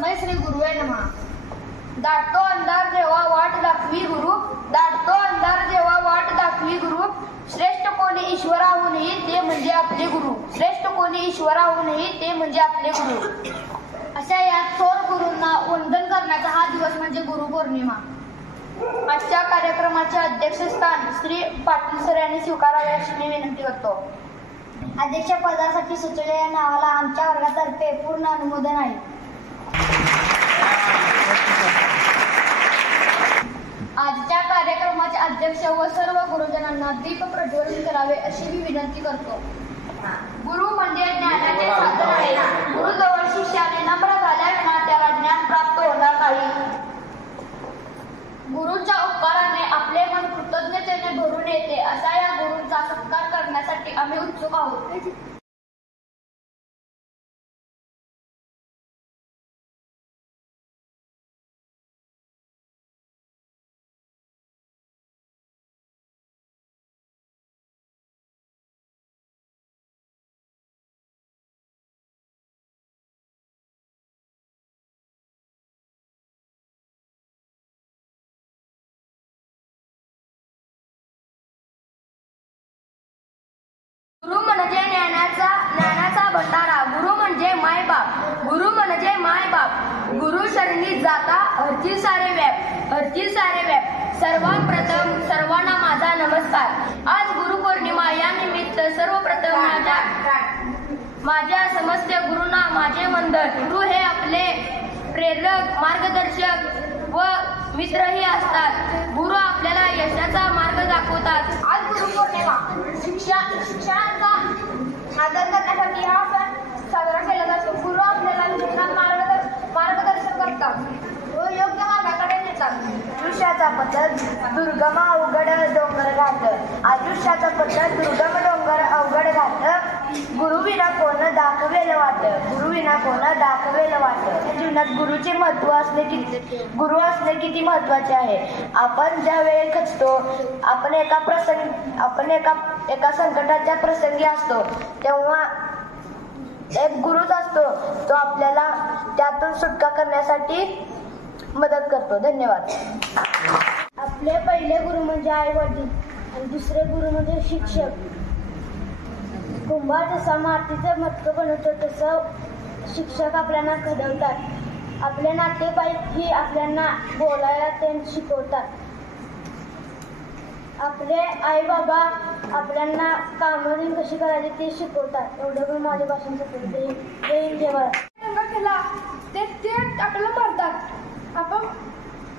तस्मै श्री गुरुवे नमः. दाटतो अंधार जेव्हा वाट दाखवी गुरु, दाटतो अंधार जेव्हा वाट दाखवी गुरु, श्रेष्ठ कोणी ईश्वराहूनही ते म्हणजे आपले गुरु, श्रेष्ठ कोणी ईश्वराहूनही ते म्हणजे आपले गुरु. अशा या थोर गुरूंना वंदन करण्याचा हा दिवस म्हणजे गुरुपौर्णिमा. आजच्या कार्यक्रमाचे अध्यक्षस्थान श्री पाटील सर यांनी स्वीकारावे अशी मी विनंती करतो. अध्यक्षपदासाठी सुचवलेल्या नावाला आमच्या वर्गातर्फे पूर्ण अनुमोदन आहे. आजच्या कार्यक्रमाचे अध्यक्ष व सर्व गुरुजनांना दीप प्रज्वलन करावे अशी मी विनंती करतो. गुरु म्हणजे ज्ञानाचे साधन आहे. गुरुजवळ शिष्याने नम्र झाल्याविना त्याला ज्ञान प्राप्त होणार नाही. गुरुच्या उपकाराने आपले मन कृतज्ञतेने भरून येते. अशा या गुरूंचा सत्कार करण्यासाठी आम्ही उत्सुक आहोत. गुरु म्हणजे ज्ञानाचा भंडारा. गुरु म्हणजे मायबाप. गुरु म्हणजे मायबाप. गुरु शरणी जाता हरती सारे व्याप, हरती सारे व्याप. सर्वात प्रथम सर्वांना माझा नमस्कार. आज गुरुपौर्णिमा या निमित्त सर्वप्रथम माझ्या समस्त गुरूंना माझे वंदन. गुरु हे आपले प्रेरक, मार्गदर्शक व मित्रही असतात. गुरु आपल्याला यशाचा मार्ग दाखवतात. आज गुरुपौर्णिमा शिक्षणाचा आदर करण्यासाठी हा सण साजरा केला जातो. गुरु आपल्याला जीवनात मार्गदर्शन करतात व योग्य मार्गाकडे नेतात. आयुष्याचा पथक दुर्गम अवघड डोंगर घाट, आयुष्याचा पथक दुर्गम डोंगर अवघड घाट. गुरुविना कोण दाखवेल वाट, गुरुविना कोण दाखवेल वाट. जीवनात गुरुचे महत्व असणे किती महत्वाचे आहे. आपण ज्या वेळी खचतो, आपण एका संकटाच्या प्रसंगी असतो, तेव्हा एक गुरुच असतो, तो आपल्याला त्यातून सुटका करण्यासाठी मदत करतो. धन्यवाद. आपले पहिले गुरु म्हणजे आई वडील आणि दुसरे गुरु म्हणजे शिक्षक. कुंभार जसा मातीचं मटकं बनवतो तसं शिक्षक आपल्याला घडवतात. आपले नातेवाईक ही आपल्याला बोलायला ते शिकवतात. आपले आई बाबा आपल्याला कामं कशी करायची ते शिकवतात. एवढं पण माझ्या भाषण ते आपल्याला मारतात. आपण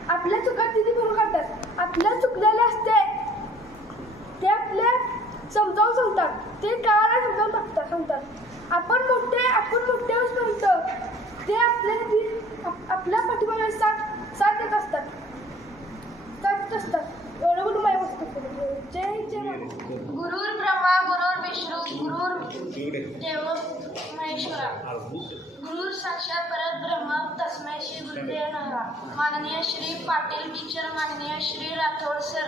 आपल्या चुका तिथे भरून काढतात. आपल्या चुकलेले असते ते आपले समजावून सांगतात. ते काळाला समजावून सांगतात. आपण मोठे म्हणतो ते आपल्या पाठीमागे साथ देत असतात. एवढं कुठं माहिती असतं. जय गुरुर ब्रह्मा गुरुर विष्णू गुरुर देव महेश्वरा, गुरुर साक्षात परब्रह्म तस्मै श्री गुरुदेव नमः. माननीय श्री पाटील टीचर, माननीय श्री राठोड सर,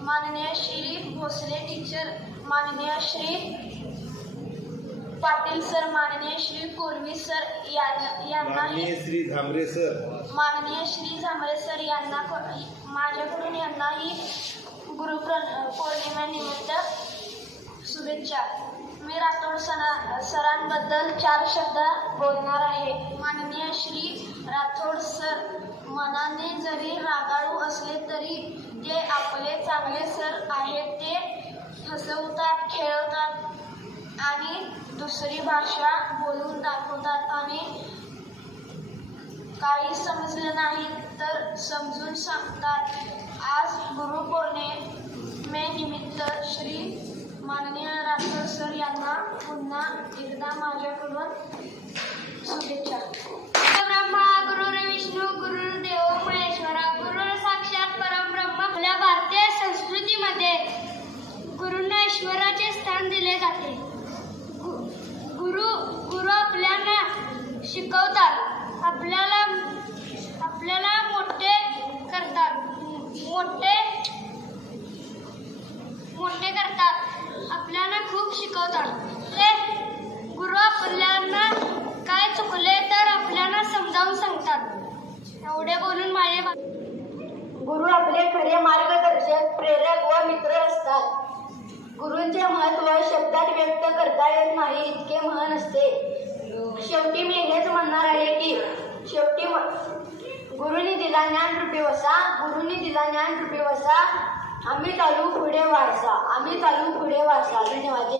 माननीय श्री भोसले टीचर, माननीय श्री पाटील सर, माननीय श्री कोरवी सर यांनाही, श्री झांबरे सर, माननीय श्री झांबरे सर यांना माझ्याकडून यांनाही गुरुपौर्णिमेनिमित्त शुभेच्छा. मी राठोड सरांबद्दल 4 शब्द बोलणार आहे. माननीय श्री राठोड सर मनाने जरी रागाळू असले तरी ते आपले चांगले सर आहेत. ते हसवतात, खेळवतात आणि दुसरी भाषा बोलून दाखवतात आणि काही समजलं नाही तर समजून सांगतात. आज गुरुपौर्णिमेनिमित्त श्री माननीय राठोड सर यांना पुन्हा एकदा माझ्याकडून शुभेच्छा. ब्रह्मा गुरुर विष्णू गुरुदेव महेश्वरा, गुरुर साक्षात परब्रह्म. आपल्या भारतीय संस्कृतीमध्ये गुरूंना ईश्वराचे स्थान दिले जाते. गुरु आपल्याला शिकवतात, आपल्याला मोठे करतात, आपल्याला खूप शिकवतात. ते गुरु आपल्याला काय चुकले तर आपल्याला समजावून सांगतात. बोलून माये गुरु आपले खरे मार्गदर्शक, प्रेरक व मित्र असतात. गुरूंचे महत्त्व शब्दात व्यक्त करता येत नाही इतके महान असते. शेवटी मी हेच म्हणणार आहे की गुरुनी दिला ज्ञानरूपी वसा, गुरुनी दिला ज्ञानरूपी वसा, आम्ही चालू पुढे वारसा, आम्ही चालू पुढे वारसा. धन्यवाद.